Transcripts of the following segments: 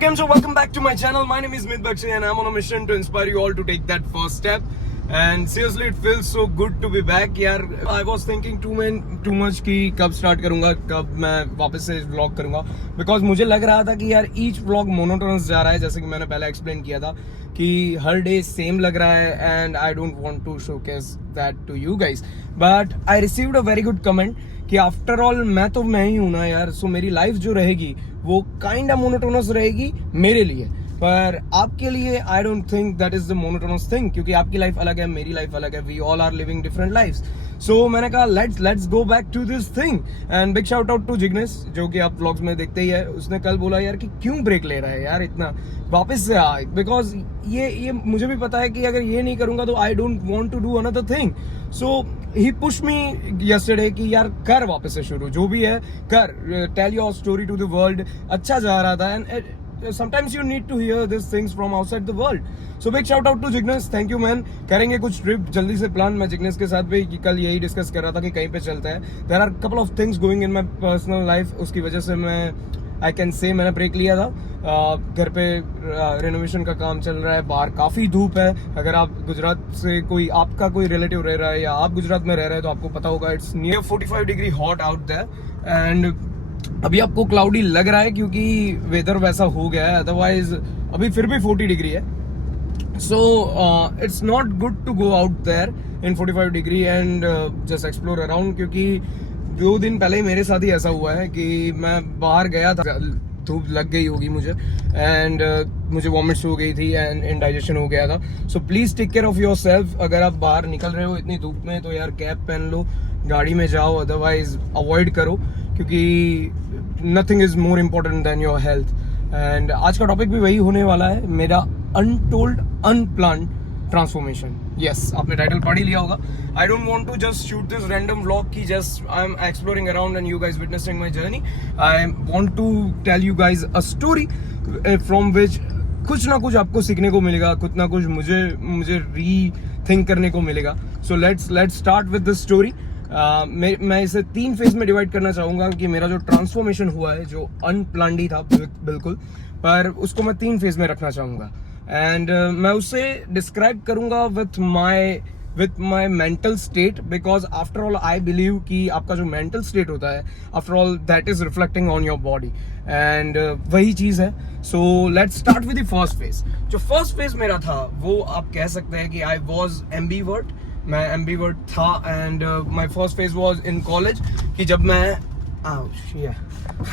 Game Show, welcome back to my channel. My name is Mit Bakshi and I'm on a mission to inspire you all to take that first step. And seriously, it feels so good to be back. यार, I was thinking too much कि कब start करूँगा, कब मैं वापस से vlog करूँगा. Because मुझे लग रहा था कि यार each vlog monotonous जा रहा है, जैसे कि मैंने पहले explain किया था कि हर day same लग रहा है and I don't want to showcase that to you guys. But I received a very good comment कि आफ्टर ऑल मैं तो मैं ही हूं ना यार, सो मेरी लाइफ जो रहेगी वो काइंड ऑफ मोनोटोनस रहेगी मेरे लिए, पर आपके लिए I don't think that is the monotonous thing, क्योंकि आपकी लाइफ अलग है, मेरी लाइफ अलग है, we all are living different lifes. So मैंने कहा let's go back to this thing. And big shout out to Jignesh, जो कि आप व्लॉग्स में देखते ही है. उसने कल बोला यार कि क्यों ब्रेक ले रहा है यार इतना, वापस से आ, बिकॉज ये मुझे भी पता है कि अगर ये नहीं करूंगा तो I don't want to do another thing. So he push me yesterday कि यार कर वापस से शुरू, जो भी है कर, tell your story to the world. अच्छा जा रहा था and sometimes you need to hear these things from outside the world. So big shout out to Jignesh, thank you man. करेंगे कुछ ट्रिप जल्दी से प्लान. मैं जिग्नेश के साथ भी कल यही डिस्कस कर रहा था कि कहीं पे चलता है. There are couple of things going in my personal life, उसकी वजह से मैं I can say मैंने ब्रेक लिया था. घर पे रेनोवेशन का काम चल रहा है, बाहर काफ़ी धूप है. अगर आप गुजरात से कोई आपका कोई रिलेटिव रह रहा है या आप गुजरात में रह रहे हैं तो आपको पता होगा it's near 45 degree hot out there. And अभी आपको क्लाउडी लग रहा है क्योंकि वेदर वैसा हो गया है, अदरवाइज अभी फिर भी 40 डिग्री है. So it's not good to go out there in 45 degree and just explore around, क्योंकि 2 दिन पहले ही मेरे साथ ही ऐसा हुआ है कि मैं बाहर गया था, धूप लग गई होगी मुझे एंड मुझे वॉमिट्स हो गई थी एंड इंडाइजेशन हो गया था. So please take care of your self. अगर आप बाहर निकल रहे हो इतनी धूप में तो यार कैप पहन लो, गाड़ी में जाओ, अदरवाइज अवॉइड करो, क्योंकि nothing is more important than your health. And आज का टॉपिक भी वही होने वाला है, मेरा अनटोल्ड अनप्लान्ड ट्रांसफॉर्मेशन. यस, आपने टाइटल पढ़ ही लिया होगा. I don't want to just shoot this random vlog की just I am exploring around and you guys witnessing my journey. I want to tell you guys a story from which कुछ ना कुछ आपको सीखने को मिलेगा, कुछ ना कुछ मुझे री थिंक करने को मिलेगा. So let's start with this story. मैं इसे 3 फेज में डिवाइड करना चाहूंगा कि मेरा जो ट्रांसफॉर्मेशन हुआ है, जो अनप्लान्ड ही था बिल्कुल, पर उसको मैं 3 फेज में रखना चाहूंगा. एंड मैं उसे डिस्क्राइब करूंगा with my mental state, because after all I believe कि आपका जो मेंटल स्टेट होता है, after all that is reflecting on your body and वही चीज है. So let's start with the first phase. जो फर्स्ट फेज मेरा था वो आप कह सकते हैं कि आई वॉज एम्बीवर्ट. मैं एम्बीवर्ट था and my first phase was in college कि जब मैं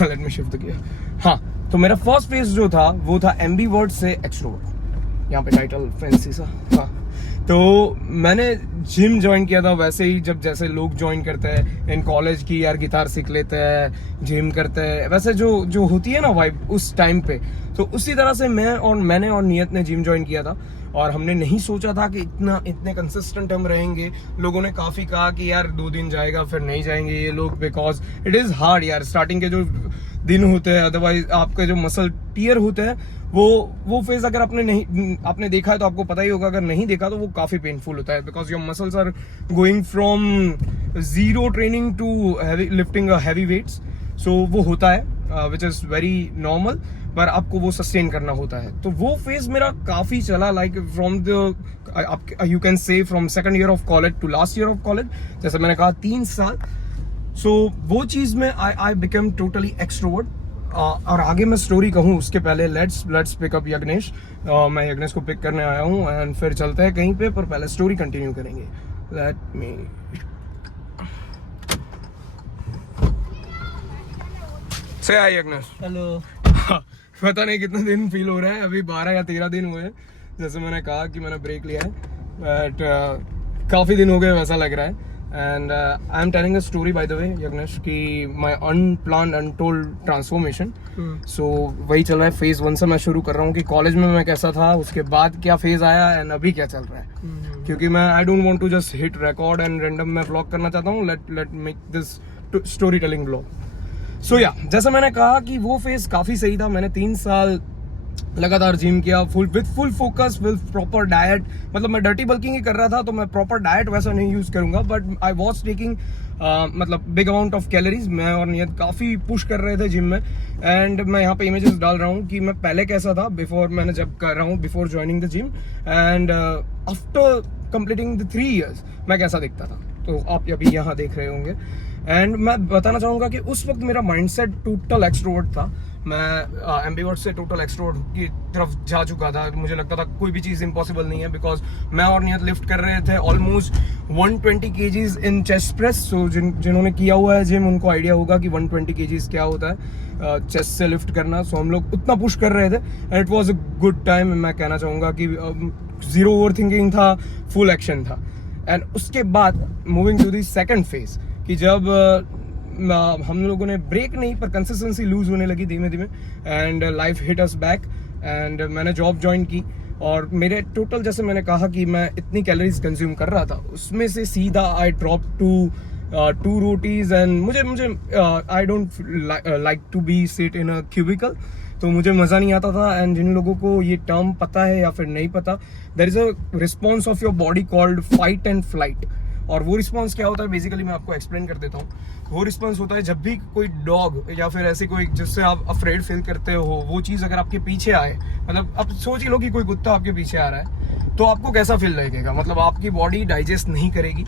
let me shift the gear. हाँ, तो मेरा फर्स्ट फेज जो था वो था एम्बीवर्ट से एक्सट्रोवर्ट. यहाँ पे टाइटल फैंसी सा. हाँ, तो मैंने जिम ज्वाइन किया था वैसे ही जब जैसे लोग ज्वाइन करते हैं इन कॉलेज की, यार गिटार सीख लेते हैं, जिम करते हैं, वैसे जो होती है ना वाइब उस टाइम पे, तो उसी तरह से मैंने और नियत ने जिम ज्वाइन किया था. और हमने नहीं सोचा था कि इतने कंसिस्टेंट हम रहेंगे. लोगों ने काफ़ी कहा कि यार 2 दिन जाएगा फिर नहीं जाएंगे ये लोग, बिकॉज इट इज़ हार्ड यार. स्टार्टिंग के जो दिन होते हैं, अदरवाइज आपके जो मसल टीयर होते हैं, वो फेज अगर आपने देखा है तो आपको पता ही होगा. अगर नहीं देखा तो वो काफ़ी पेनफुल होता है, because your muscles are going from 0 training to lifting heavy weights. So वो होता है विच इज़ वेरी नॉर्मल, पर आपको वो सस्टेन करना होता है. तो वो फेज मेरा काफी चला, like from the you can say from second year of college to last year of college, जैसे मैंने कहा 3 साल. सो वो चीज में आई बिकम टोटली एक्सट्रोवर्ट. और आगे मैं स्टोरी कहूँ उसके पहले लेट्स पिक अप यज्ञेश. मैं यज्ञेश को पिक करने आया हूँ एंड फिर चलते हैं कहीं पे, पर पहले स्टोरी कंटिन्यू करेंगे. लेट मी से हाय यज्ञेश. हेलो. पता नहीं कितने दिन फील हो रहा है, अभी 12 या 13 दिन हुए जैसे मैंने कहा कि मैंने ब्रेक लिया है, बट काफ़ी दिन हो गए वैसा लग रहा है. And I am telling a story by the वे यज्ञेश कि माय अनप्लान्ड अनटोल्ड ट्रांसफॉर्मेशन. सो वही चल रहा है. फेज 1 से मैं शुरू कर रहा हूँ कि कॉलेज में मैं कैसा था, उसके बाद क्या फेज आया एंड अभी क्या चल रहा है. क्योंकि मैं I don't want to just hit record and random मैं ब्लॉग करना चाहता हूँ. Let make this storytelling blog. So yeah, जैसा मैंने कहा कि वो फेज काफी सही था. मैंने 3 साल लगातार जिम किया, full focus with proper diet. मतलब मैं डर्टी बल्किंग ही कर रहा था, तो मैं प्रॉपर डाइट वैसा नहीं यूज करूंगा, बट आई वॉज टेकिंग मतलब बिग अमाउंट ऑफ कैलोरीज। मैं और नियत काफ़ी पुश कर रहे थे जिम में, एंड मैं यहाँ पे इमेजेस डाल रहा हूँ कि मैं पहले कैसा था बिफोर, मैंने जब कर रहा हूँ before joining the gym, and after completing the 3 years मैं कैसा दिखता था। तो आप अभी यहाँ देख रहे होंगे। एंड मैं बताना चाहूँगा कि उस वक्त मेरा माइंडसेट टोटल एक्सट्रोवर्ट था। मैं एम्बिवर्ट से टोटल एक्सट्रोवर्ट की तरफ जा चुका था। मुझे लगता था कोई भी चीज़ इम्पॉसिबल नहीं है, बिकॉज मैं और नियत लिफ्ट कर रहे थे almost 120 kgs in chest press. So जिन्होंने किया हुआ है जिम उनको आइडिया होगा कि 120 kgs क्या होता है चेस्ट से लिफ्ट करना। सो हम लोग उतना पुश कर रहे थे, and it was a good time. मैं कहना चाहूँगा कि जीरो ओवर थिंकिंग था, फुल एक्शन था। एंड उसके बाद moving to the second phase, कि जब हम लोगों ने ब्रेक नहीं पर कंसिस्टेंसी लूज होने लगी धीमे धीमे, and life hit us back, and मैंने जॉब ज्वाइन की। और मेरे टोटल, जैसे मैंने कहा कि मैं इतनी कैलोरीज कंज्यूम कर रहा था, उसमें से सीधा I drop to 2 rotis. And मुझे I don't like to be sit in a cubicle, तो मुझे मज़ा नहीं आता था। एंड जिन लोगों को ये टर्म पता है या फिर नहीं पता, there is a response of your body called fight and flight. और वो रिस्पॉन्स क्या होता है, बेसिकली मैं आपको एक्सप्लेन कर देता हूँ। वो रिस्पॉन्स होता है जब भी कोई डॉग या फिर ऐसी कोई जिससे आप अफ्रेड फील करते हो, वो चीज़ अगर आपके पीछे आए, मतलब अब सोच ही लो कि कोई कुत्ता आपके पीछे आ रहा है, तो आपको कैसा फील लगेगा। मतलब आपकी बॉडी डाइजेस्ट नहीं करेगी,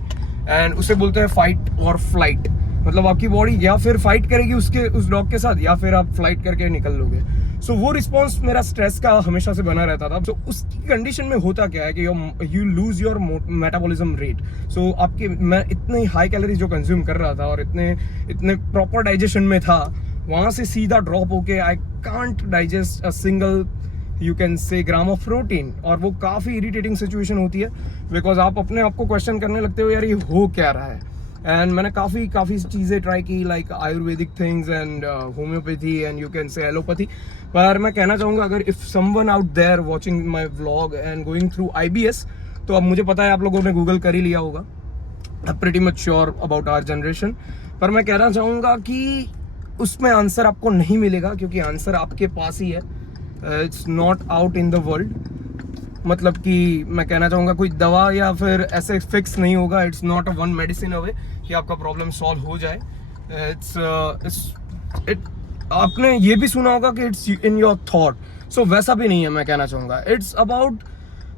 एंड उसे बोलते हैं फाइट और फ्लाइट। मतलब आपकी बॉडी या फिर फाइट करेगी उस डॉग के साथ, या फिर आप फ्लाइट करके निकल लोगे। सो वो रिस्पॉन्स मेरा स्ट्रेस का हमेशा से बना रहता था। सो उसकी कंडीशन में होता क्या है कि you lose your metabolism rate. So आपके, मैं इतनी हाई कैलोरीज जो कंज्यूम कर रहा था और इतने प्रॉपर डाइजेशन में था, वहाँ से सीधा ड्रॉप होके I can't digest a single you can से ग्राम ऑफ प्रोटीन। और वो काफ़ी इरिटेटिंग सिचुएशन होती है, बिकॉज आप अपने आप को क्वेश्चन करने लगते हो यार ये हो क्या रहा है। एंड मैंने काफ़ी चीज़ें ट्राई की, like ayurvedic things and homeopathy and you can say allopathy. पर मैं कहना चाहूँगा, अगर if someone out there watching my vlog and going through IBS, तो अब मुझे पता है आप लोगों ने गूगल कर ही लिया होगा, I am pretty much sure about our generation. पर मैं कहना चाहूँगा कि उसमें आंसर आपको नहीं मिलेगा, क्योंकि आंसर आपके पास ही है। It's not out in the world. मतलब कि मैं कहना चाहूँगा कोई दवा या फिर ऐसे फिक्स नहीं होगा। It's not a one medicine away कि आपका प्रॉब्लम सॉल्व हो जाए। आपने ये भी सुना होगा कि it's in your thought. So वैसा भी नहीं है, मैं कहना चाहूँगा। It's about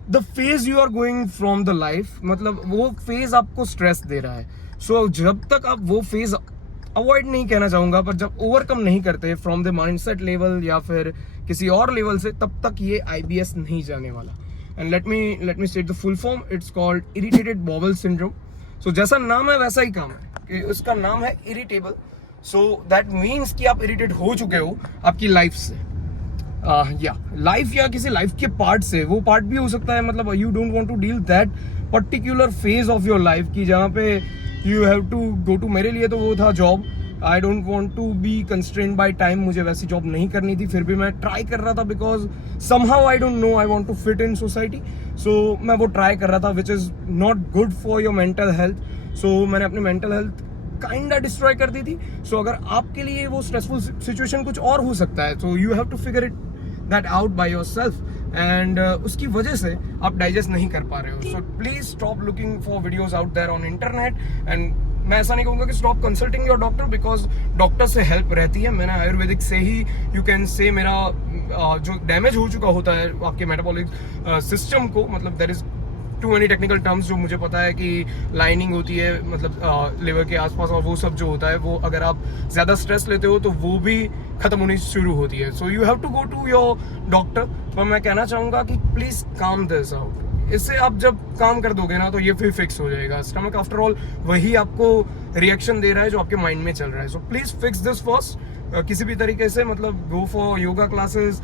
the phase you are going from the life. मतलब वो फेज आपको स्ट्रेस दे रहा है। सो जब तक आप वो फेज अवॉइड नहीं कहना चाहूँगा, पर जब ओवरकम नहीं करते फ्रॉम द माइंडसेट लेवल या फिर किसी और लेवल से, तब तक ये IBS नहीं जाने वाला। And let me state the full form. It's called irritated bowel syndrome. So जैसा नाम है वैसा ही काम है, कि उसका नाम है इरिटेबल। सो दैट मीन्स कि आप इरिटेट हो चुके हो आपकी लाइफ से, या लाइफ या किसी लाइफ के पार्ट से। वो पार्ट भी हो सकता है, मतलब you don't want to deal that particular phase of your life, की जहाँ पे you have to go to. मेरे लिए तो वो था job. I don't want to be constrained by time. मुझे वैसी जॉब नहीं करनी थी, फिर भी मैं ट्राई कर रहा था, because somehow I don't know I want to fit in society. So मैं वो ट्राई कर रहा था, which is not good for your mental health. So मैंने अपनी मेंटल हेल्थ काइंडा डिस्ट्रॉय कर दी थी। सो अगर आपके लिए वो स्ट्रेसफुल सिचुएशन कुछ और हो सकता है, तो you have to figure it that out by yourself, and उसकी वजह से आप डाइजेस्ट नहीं कर पा रहे हो। So please stop looking for videos out there on internet. And मैं ऐसा नहीं कहूँगा कि stop consulting your doctor, because doctor से हेल्प रहती है। मैंने आयुर्वेदिक से ही यू कैन से मेरा जो डैमेज हो चुका होता है आपके मेटाबॉलिक सिस्टम को, मतलब there is too many technical terms जो मुझे पता है, कि लाइनिंग होती है मतलब लिवर के आसपास, और वो सब जो होता है, वो अगर आप ज़्यादा स्ट्रेस लेते हो तो वो भी खत्म होनी शुरू होती है। So you have to go to your doctor. पर मैं कहना चाहूँगा कि प्लीज़ काम दिस आउट। इससे आप जब काम कर दोगे ना, तो ये फिर फिक्स हो जाएगा। स्टमक आफ्टर ऑल वही आपको रिएक्शन दे रहा है जो आपके माइंड में चल रहा है। So please fix this first. किसी भी तरीके से, मतलब go for yoga classes,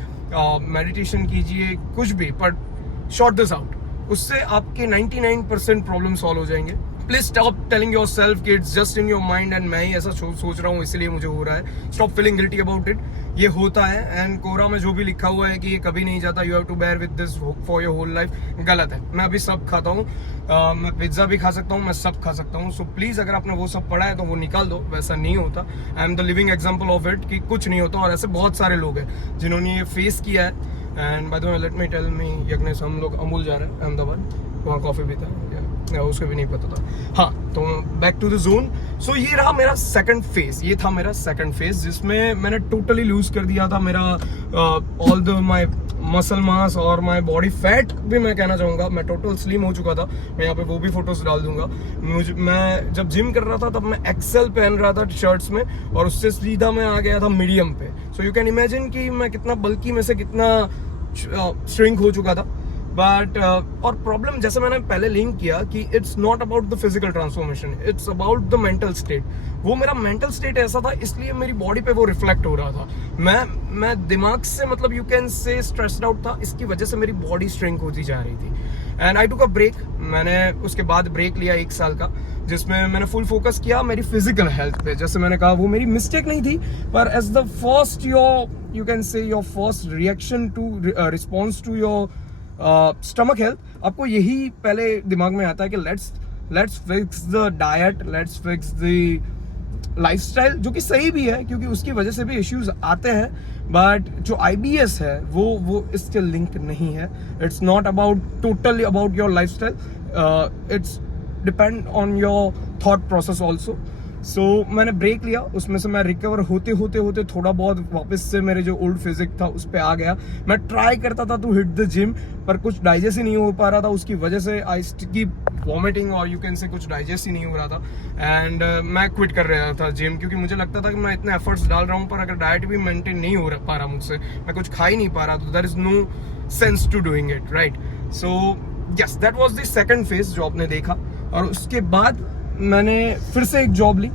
meditation कीजिए, कुछ भी, बट शॉर्ट दिस आउट। उससे आपके 99% प्रॉब्लम सॉल्व हो जाएंगे। Please stop telling yourself कि it's just in your mind and मैं ही ऐसा सोच रहा हूँ इसलिए मुझे हो रहा है। Stop feeling guilty about it. ये होता है, एंड कोरा में जो भी लिखा हुआ है कि ये कभी नहीं जाता, you have to bear with this for your whole life, गलत है। मैं अभी सब खाता हूँ, मैं पिज्ज़ा भी खा सकता हूँ, मैं सब खा सकता हूँ। सो प्लीज़ अगर आपने वो सब पढ़ा है तो वो निकाल दो, वैसा नहीं होता। I am the living example of it कि कुछ नहीं होता, और ऐसे बहुत सारे लोग हैं जिन्होंने ये फेस किया है। And by the way let me tell me Yagnesh, हम लोग अमूल जा रहे हैं अहमदाबाद, वहाँ कॉफ़ी पीता है। उसको भी नहीं पता था। हाँ, तो बैक टू द जोन। सो ये रहा मेरा सेकंड फेज, ये था मेरा सेकंड फेज जिसमें मैंने टोटली लूज कर दिया था मेरा all the my muscle mass और माय बॉडी फैट भी मैं कहना चाहूँगा। मैं टोटल स्लिम हो चुका था, मैं यहाँ पे वो भी फोटोज डाल दूंगा। मैं जब जिम कर रहा था तब मैं एक्सेल पहन रहा था शर्ट्स में, और उससे सीधा मैं आ गया था मीडियम पे। सो यू कैन इमेजिन कि मैं कितना बल्कि में से कितना श्रिंक हो चुका था। बट और प्रॉब्लम जैसे मैंने पहले लिंक किया कि it's not about the physical transformation, it's about the mental state. वो मेरा मेंटल स्टेट ऐसा था, इसलिए मेरी बॉडी पे वो रिफ्लेक्ट हो रहा था। मैं दिमाग से मतलब यू कैन से स्ट्रेस्ड आउट था, इसकी वजह से मेरी बॉडी श्रिंक होती जा रही थी। And I took a break, मैंने उसके बाद ब्रेक लिया 1 साल का, जिसमें मैंने फुल फोकस किया मेरी फिजिकल हेल्थ पे। जैसे मैंने कहा वो मेरी मिस्टेक नहीं थी, पर as the first you can say your first reaction to response to your stomach health, आपको यही पहले दिमाग में आता है कि let's fix the diet, let's fix the lifestyle, जो कि सही भी है क्योंकि उसकी वजह से भी इश्यूज आते हैं। बट जो IBS है वो इसके लिंक नहीं है। It's not about totally about your lifestyle, it's depend on your thought process also. So मैंने ब्रेक लिया, उसमें से मैं रिकवर होते होते थोड़ा बहुत वापस से मेरे जो ओल्ड फिजिक था उस पर आ गया। मैं ट्राई करता था टू हिट द जिम, पर कुछ डाइजेस्ट ही नहीं हो पा रहा था, उसकी वजह से आई कीप वॉमिटिंग और यू कैन से कुछ डाइजेस्ट ही नहीं हो रहा था। एंड मैं क्विट कर रहा था जिम, क्योंकि मुझे लगता था कि मैं इतने एफर्ट्स डाल रहा हूँ पर अगर डाइट भी मेंटेन नहीं हो पा रहा मुझसे, मैं कुछ खा ही नहीं पा रहा, तो there is no sense to doing it, right. So yes, that was the second phase जो आपने देखा। और उसके बाद मैंने फिर से एक जॉब ली,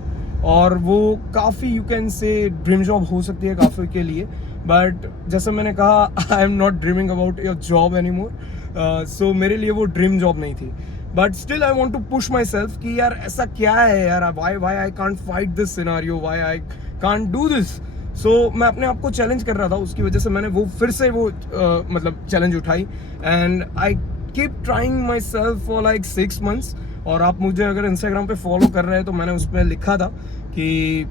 और वो काफ़ी यू कैन से ड्रीम जॉब हो सकती है काफ़ी के लिए, बट जैसे मैंने कहा I am not dreaming about your job anymore. So मेरे लिए वो ड्रीम जॉब नहीं थी, but still I want to push my self कि यार ऐसा क्या है यार, why I can't fight this scenario, why I can't do this. So मैं अपने आप को चैलेंज कर रहा था, उसकी वजह से मैंने वो फिर से वो मतलब चैलेंज उठाई। And I keep trying my self for like 6 months। और आप मुझे अगर इंस्टाग्राम पे फॉलो कर रहे हैं तो मैंने उसमें लिखा था कि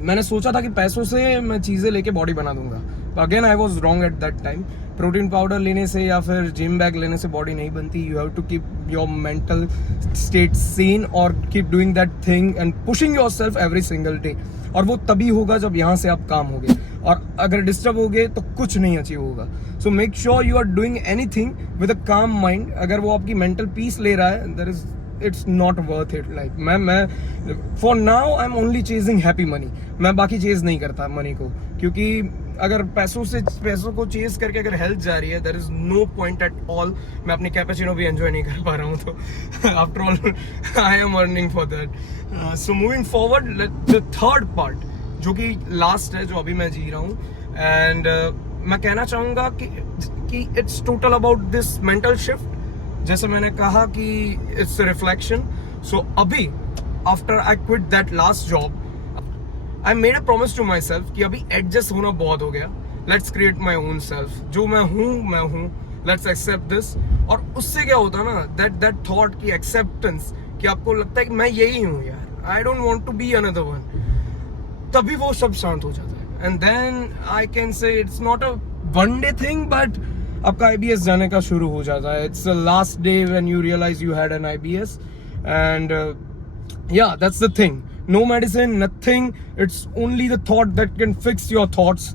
मैंने सोचा था कि पैसों से मैं चीज़ें लेके बॉडी बना दूंगा। Again I was wrong at that time. Protein powder लेने से या फिर जिम बैग लेने से बॉडी नहीं बनती। You have to keep your mental state sane और keep doing that thing and pushing yourself every single day. और वो तभी होगा जब यहाँ से आप काम होगे, और अगर डिस्टर्ब हो गए तो कुछ नहीं अचीव होगा। So make sure you are doing anything with a calm mind. अगर वो आपकी मेंटल पीस ले रहा है, there is it's not worth it. Like मैं for now I am only chasing happy money. मैं बाकी चेज नहीं करता मनी को, क्योंकि अगर पैसों को चेज करके अगर हेल्थ जा रही है, there is no point at all. मैं अपनी कैपेचिनो भी एंजॉय नहीं कर पा रहा हूँ, तो after all I am earning for that. So moving forward, the third part जो कि लास्ट है, जो अभी मैं जी रहा हूँ, एंड मैं कहना चाहूँगा कि it's total about this mental shift. जैसे मैंने कहा कि इट्स रिफ्लेक्शन। सो अभी after I quit that last job, I made a promise to my self कि अभी एडजस्ट होना बहुत हो गया। Let's create my own self. जो मैं हूँ, लेट्स एक्सेप्ट दिस। और उससे क्या होता है ना, दैट थॉट की एक्सेप्टेंस, कि आपको लगता है कि मैं यही हूँ यार, I don't want to be another one, तभी वो सब शांत हो जाता है। And then I can say it's not a one day thing, but आपका IBS जाने का शुरू हो जाता है। It's the last day when you realise you had an IBS, and yeah that's the thing. No medicine, nothing, it's only the thought that can fix your thoughts.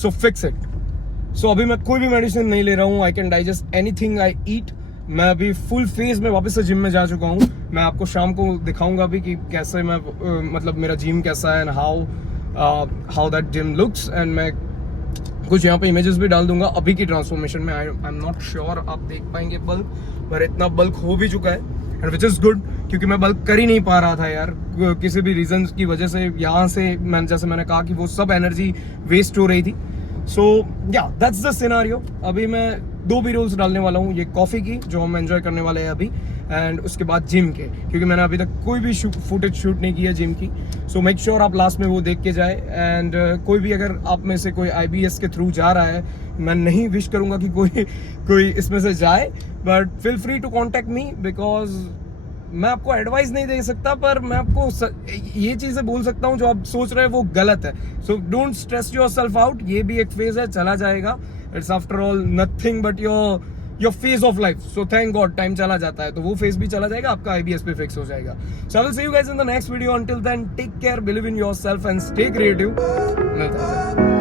So fix it. सो अभी मैं कोई भी medicine नहीं ले रहा हूँ। I can digest anything I eat. मैं अभी फुल फेज में वापस से जिम में जा चुका हूँ। मैं आपको शाम को दिखाऊंगा भी कि कैसे मैं मतलब मेरा जिम कैसा है, and how that gym looks. And मैं कुछ यहाँ पे इमेजेस भी डाल दूंगा अभी की ट्रांसफॉर्मेशन में। आई एम नॉट श्योर आप देख पाएंगे बल्क, पर इतना बल्क हो भी चुका है, एंड विच इज गुड, क्योंकि मैं बल्क कर ही नहीं पा रहा था यार, किसी भी रीजन की वजह से। यहाँ से जैसे मैंने कहा कि वो सब एनर्जी वेस्ट हो रही थी। सो या दैट्स द सिनारियो। अभी मैं 2 वीडियोस डालने वाला हूँ, ये कॉफी की जो हम एंजॉय करने वाले हैं अभी, एंड उसके बाद जिम के, क्योंकि मैंने अभी तक कोई भी फुटेज शूट नहीं किया जिम की। सो मेक श्योर आप लास्ट में वो देख के जाए। एंड कोई भी अगर आप में से कोई IBS के थ्रू जा रहा है, मैं नहीं विश करूंगा कि कोई इसमें से जाए, but feel free to contact me, because मैं आपको एडवाइस नहीं दे सकता, पर मैं आपको ये चीजें बोल सकता हूँ जो आप सोच रहे हैं वो गलत है। So don't stress your self out. ये भी एक फेज है, चला जाएगा। It's after all nothing but your your phase of life. So thank God time चला जाता है, तो वो फेज भी चला जाएगा, आपका IBS पे फिक्स हो जाएगा. So I will see you guys in the next video. Until then take care, believe in yourself and stay creative. मिलते हैं.